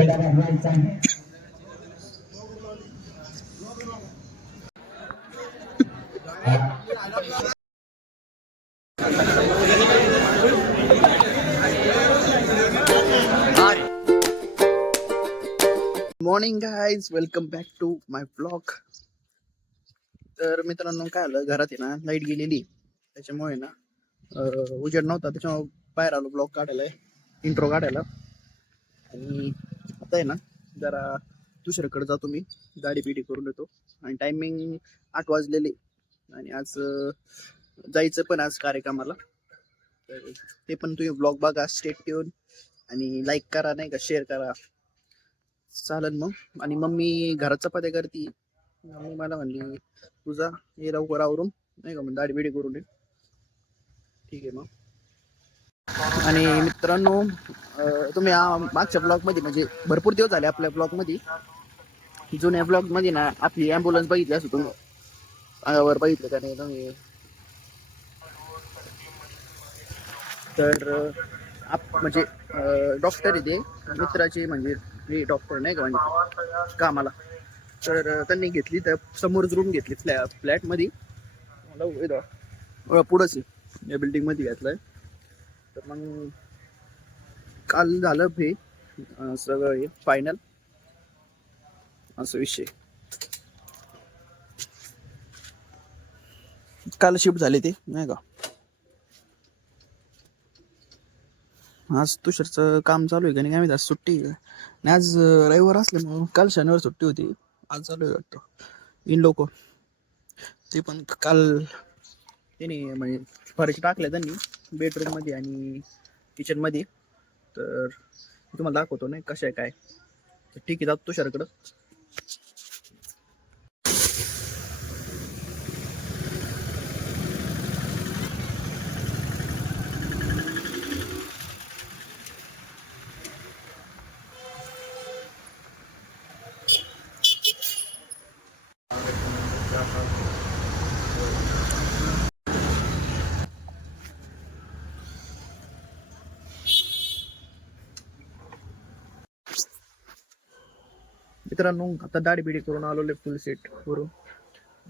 पेढा बनवायचा आहे. Morning guys, welcome back to my blog. तर मित्रांनो, काय आलं, घरात आहे ना लाईट गेलेली, त्याच्यामुळे ना उजेड नव्हता, त्याच्यामुळे बाहेर आलो ब्लॉग काढायला, इंट्रो काढायला. आणि आता आहे ना जरा दुसऱ्याकडे जातो, मी गाडी बिडी करून येतो. आणि टायमिंग 8 वाजलेले आणि आज जायचं पण आज कार्यक्रमाला. तर ते पण तुम्ही ब्लॉग बघा, स्टे ट्यून आणि लाईक करा, नाही का, शेअर करा, चालेल मग. आणि मम्मी घरात चपात्या करती, मम्मी मला म्हणली तुझा ये लवकर आवरून, नाही का, मग दाढी बिडी करून ये. ठीक आहे मग. आणि मित्रांनो, तुम्ही मागच्या ब्लॉग मध्ये, म्हणजे भरपूर दिवस झाले आपल्या ब्लॉग मध्ये, जुन्या ब्लॉग मध्ये ना आपली ॲम्ब्युलन्स बघितली असं तुम्ही, अंगावर बघितलं का नाही तुम्ही. तर म्हणजे डॉक्टर आहे ते मित्राचे, म्हणजे मी डॉक्टर नाही का म्हणजे कामाला. तर त्यांनी घेतली, तर समोरच रूम घेतली फ्लॅट मध्ये, पुढंच या बिल्डिंग मध्ये घेतलाय. तर मग काल झालं हे सगळं हे फायनल, असं विषय. काल शिफ्ट झाले ते, नाही का. आज तुषारचं काम चालू आहे का नाही काय माहिती, आज सुट्टी आहे. आणि आज रविवार असल्यामुळं काल शनिवार सुट्टी होती, आज चालू आहे वाटतं. इन लोक ते पण काल त्याने म्हणजे फरशी टाकल्या त्यांनी बेडरूम मध्ये आणि किचन मध्ये. तर तुम्हाला दाखवतो नाही कशा आहे काय. तर ठीक आहे, जातो तुषारकडं. मित्रांनो, आता दाढी बिडी करून आलो फुल सेट करून,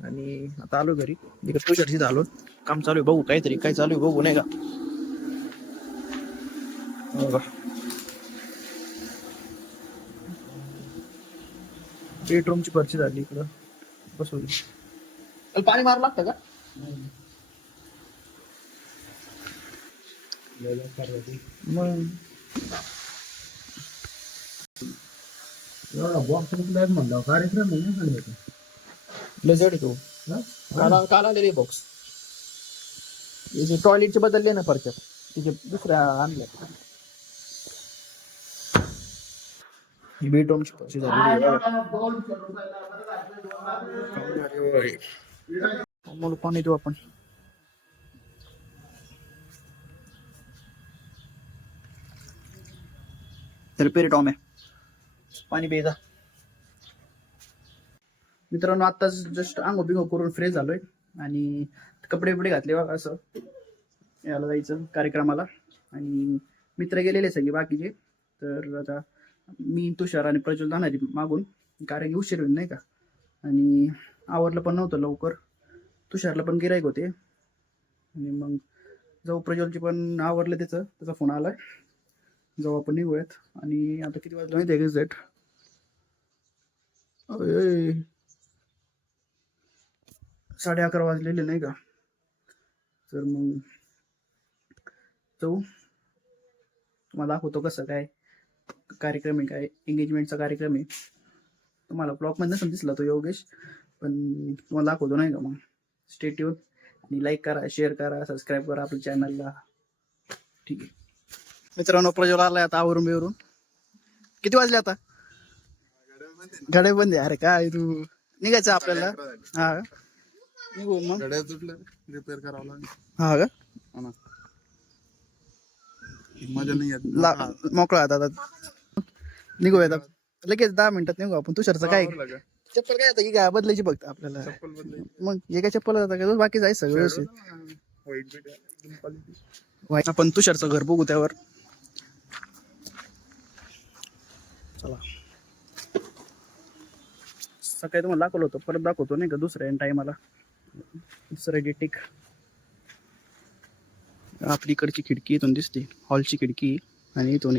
आणि आता आलो घरी. इकडे तुषारशी आलो, काम चालू आहे, बघू काहीतरी काय चालू आहे बघू, नाही का. बेडरूमची फरशी झाली इकडं बसवली. पाणी मार लागतं का? मग बॉक्स म्हणलं कार्यक्रम नाही सांगितलं. लजड तो काल आलेले बॉक्स, टॉयलेटचे बदलले ना फरच्या, तिचे दुसऱ्या आणल्या. बेडरूमची फरशी झाली. मग पाणी देऊ आपण. तर पेरे टॉम आहे, पाणी बेजा. मित्रांनो, आत्ताच जस्ट आंघोळ बिंघोळ करून फ्रेश झालोय आणि कपडे बिपडे घातले बघा, असं याला जायचं कार्यक्रमाला. आणि मित्र गेलेले सगळे बाकीचे. तर आता मी, तुषार आणि प्रज्वल जाणार मागून, कारण की उशीर होईल नाही का. आणि आवरलं पण नव्हतं लवकर, तुषारला पण गिराईक होते. आणि मग जाऊ, प्रज्वलची पण आवरलं, त्याचा फोन आलाय, जाऊ आपण निघूयात. आणि आता किती वाजलं माहिती आहे एक्झॅक्ट, 11:30 वाजलेले नाही का. तर मग जाऊ, तुम्हाला दाखवतो कसं काय कार्यक्रम आहे, काय एंगेजमेंटचा कार्यक्रम आहे. तुम्हाला ब्लॉग मध्ये नसेल दिसला तो योगेश, पण तुम्हाला दाखवतो नाही का. मग स्टे ट्यून आणि लाईक करा, शेअर करा, सबस्क्राईब करा आपल्या चॅनलला. ठीक आहे मित्रांनो, प्रज्वल आलाय आता आवरून बिवरून. किती वाजले आता? गाड्या बंद आहे. अरे काय तू, निघायचं आपल्याला. हा निघू मग, गाड्या तुटल्या, रिपेअर करावं लागेल. हा का, मजा नाही मोकळा आता निघूया लगेच 10 मिनिटात निघू आपण. तुषारचं काय, चप्पल काय आता ही काय बदलायची फक्त आपल्याला. मग हे काय चप्पल आता काय, बाकी जायचं सगळं व्यवस्थित. आपण तुषारचं घर बघू त्यावर. चला सकाळी तुम्हाला दाखवलं होतं, परत दाखवतो नाही का दुसऱ्या टायमाला. दुसरं डिटिक आपली इकडची खिडकी इथून दिसते, हॉलची खिडकी आणि इथून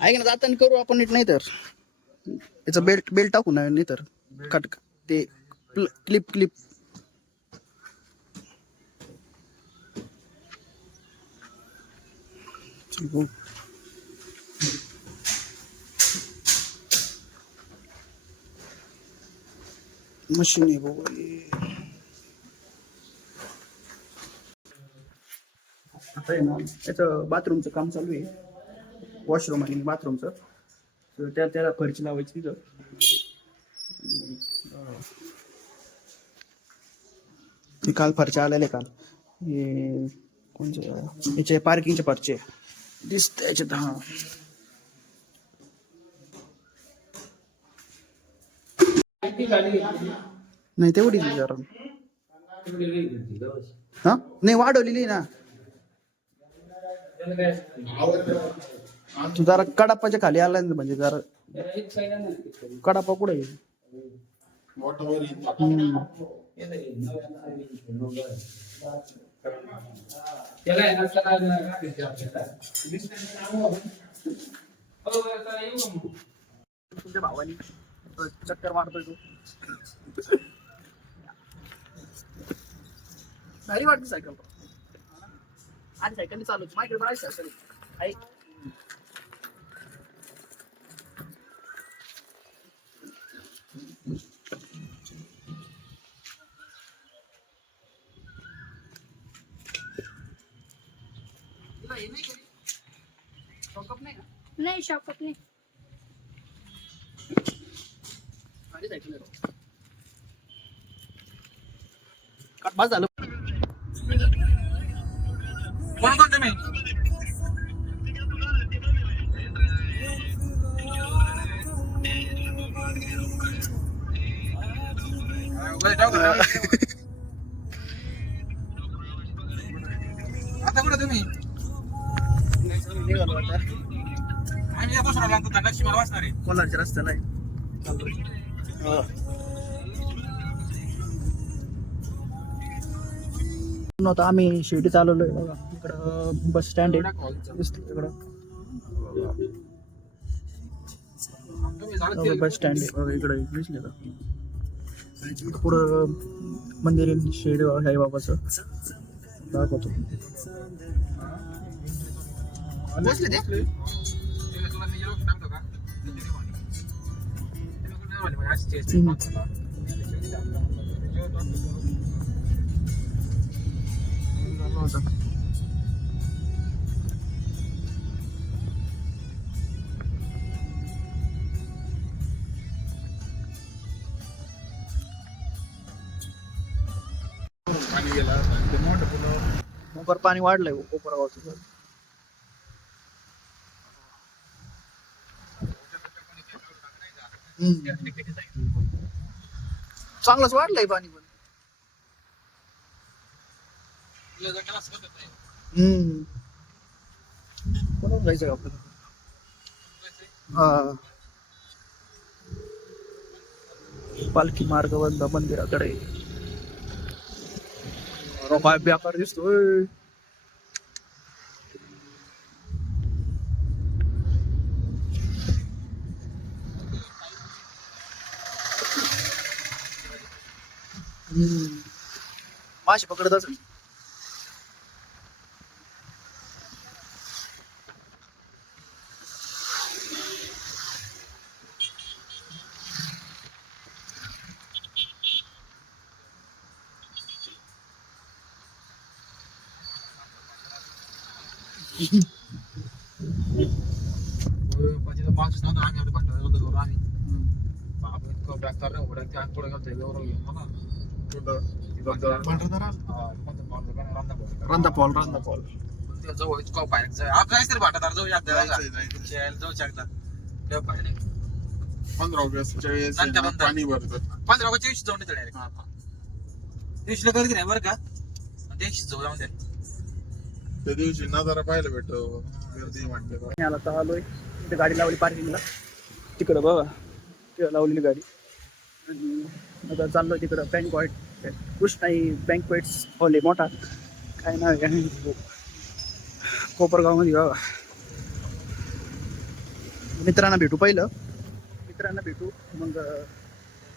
ऐक ना जाताना करू आपण नीट, नाही तर याचं बेल्ट टाकू ना, नाही तर कट ते क्लिप मशीन आहे बाबा. आता आहे ना याचं बाथरूमचं काम चालू आहे, वॉशरूम आणि बाथरूमचं. तर त्याला फरची लावायची तिथं. हे काल फरच्या आलेले काल, हे कोणचे याचे पार्किंगचे फरचे दिसत याच्यात. हा नाही तेवढी जरा, हा नाही वाढवलेली ना तू. जरा कडापाच्या खाली आला म्हणजे जरा कडापा कुठे तुमच्या भावानी चक्कर मारतोय तू. भारी वाटते सायकल आणि सायकल चालू माझ्याकडे बघायचं असेल. नहीं शॉकअप नहीं. बस झालं. कोण कोण तुम्ही? आता कुठे तुम्ही? निघालो आता आम्ही या बसला लागतो लक्ष्मीला वाचणार आहे. कोणाच्या रस्त्याला आहे. आता आम्ही शिर्डी चालवलोय बघा. इकडं बस स्टँड आहे दिसतं तिकडं. बस स्टँड आहे बघा इकडं दिसले का. पुढं मंदिर आहे शिर्डी साईबाबाचं, दाखवतो. मोकर पाणी वाढलंय कोपरगावचं. चांगलंच वाढलंय पाणी पण. कोणाला जायचं आपल्याला. हा पालखी मार्ग बंद मंदिराकडे. काय बेकार दिसतोय. मासे पकडत असेल. रंदापॉल जवळ इतकं बाहेर आपल्या तरी भाटादार जाऊ जाऊ शकता. 15 ऑगस्टच्या वेळेस आहे ना, पाणी भरतं. 15 ऑगस्ट जाऊन डायरेक्ट दिवशीला गर्दी नाही बरं का. दिवशी जाऊ जाऊन द्या. त्या दिवशी नजारा पाहायला भेटतो गर्दी म्हटलं आणि आला तर आलोय तिथे गाडी लावली पार्किंगला तिकडं बघा तिकडं लावलेली गाडी आणि आता चाललोय तिकडं बँकॉइट कृष्णाई बँकवेट्स हॉल आहे मोठा काय नाव आहे कोपरगावमध्ये बघा. मित्रांना भेटू पहिलं मित्रांना भेटू मग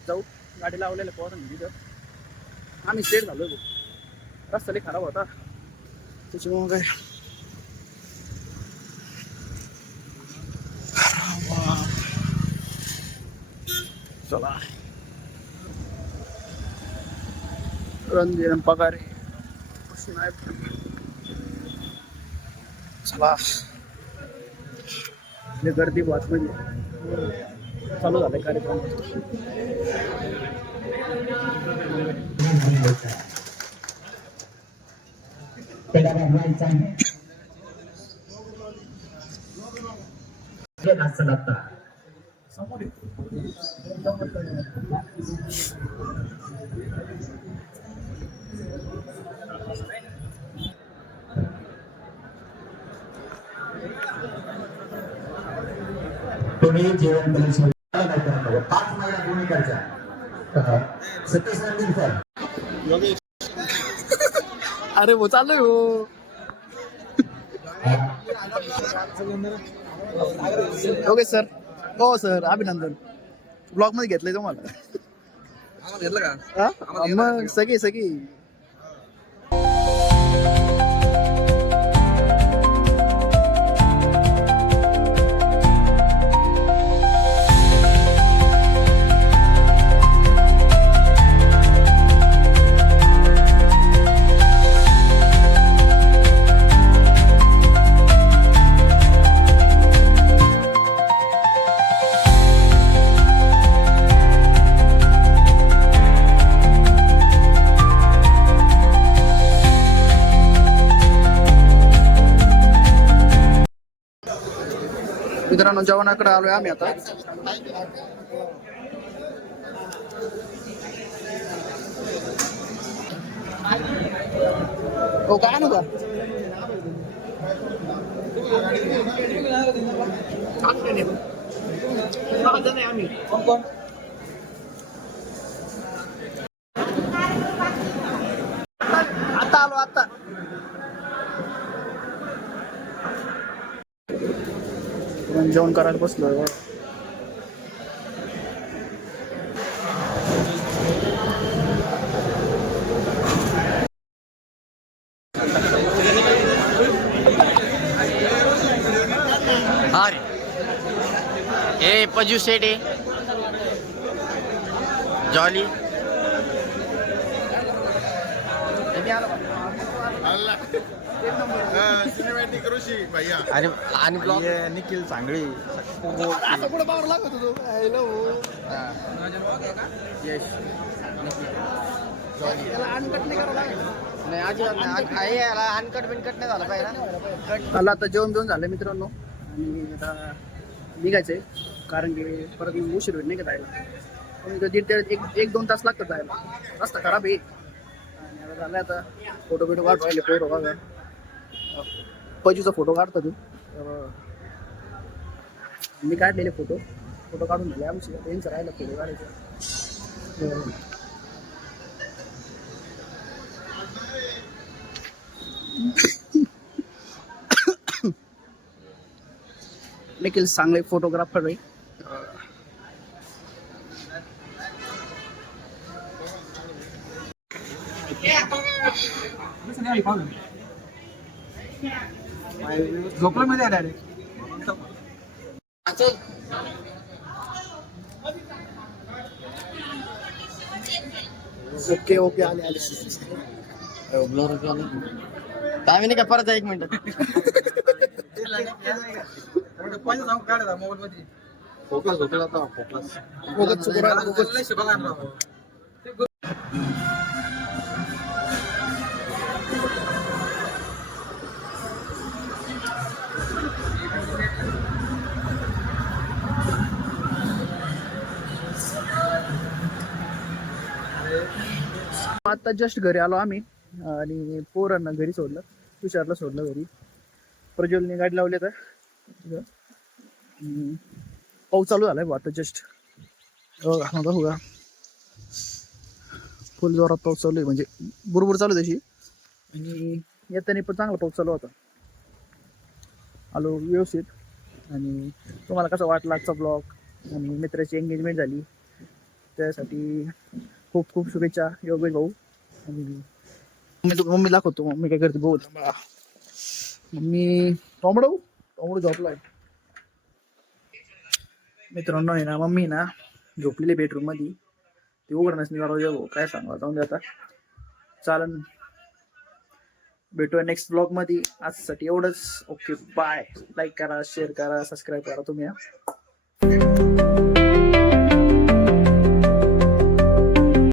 जाऊ गाडी लावलेलं पोहोचून तिथं आम्ही सेट झालोय भाऊ रस्ता लई खराब होता त्याच्यामुळं काय चला रणधीर पगारे चला लई गर्दी वाचमध्ये चालू झालाय कार्यक्रम. त्याला बनवायचं आहे असं लागतं तुम्ही जेवण करून 5 महिला कोणी करायचा सतीश रणधीर सर अरे वो चालू हो ओके सर हो सर अभिनंदन ब्लॉग मध्ये घेतलंय तुम्हाला घेतलं का हा? मग सगळी मित्रांनो जेवणाकडे आलोय आम्ही आता. हो काय आणू का आम्ही आता आलो आता जेवण करायला बसलोय. अरे ए पजू सेट आहे जॉली सिनेमॅटिक ऋषी भैया आणि आणि ब्लॉग निखिल सांगळे आता कुठं पावर लागत होतो हॅलो त्याला अनकट नाही करावं लागेल. नाही अजिबात नाही याला अनकट बिनकट नाही झालं पाहिजे ना. मला आता जेवण झालं मित्रांनो आणि आता निघायचंय कारण की परत मी उशीर होईल नाही का जायला. एक दोन तास लागतात जायला रस्ता खराब आहे. आणि आता झालं आता फोटो बिटो काढ राहिले फोटो बघा पजूचा फोटो काढतो तू मी काढलेले फोटो काढून झाले आमची त्यांचं राहिलं फोटो काढायचं. निखिल चांगले फोटोग्राफर आहे. झोपलं मध्ये आले ओके आले आम्ही नाही का परत 1 मिनिट फोकस होतो आता फोकस आता जस्ट घरी आलो आम्ही आणि पोरांना घरी सोडलं तुषारला सोडलं घरी. प्रज्वलने गाडी लावली आता. पाऊस चालू झालाय आता जस्ट. बघा फुल जोरात पाऊस चालू आहे, म्हणजे बुरबुर चालू आहे तशी. आणि येताना पण चांगला पाऊस चालू होता. आलो व्यवस्थित. आणि तुम्हाला कसा वाटला आजचा ब्लॉग आणि मित्राची एंगेजमेंट झाली त्यासाठी खूप खूप शुभेच्छा योगेश भाऊ. आणि मम्मी दाखवतो मम्मी काय करते बहुत. मम्मी टोमडो झोपलाय. मित्रांनो आहे ना, मम्मी ना झोपलेली बेडरूम मध्ये. ती उघडणच नाही भाऊ, काय सांगा, जाऊन दे आता. चालन, भेटूया नेक्स्ट ब्लॉग मध्ये. आजसाठी एवढंच. Okay bye. लाईक करा, शेअर करा, सबस्क्राईब करा तुम्ही.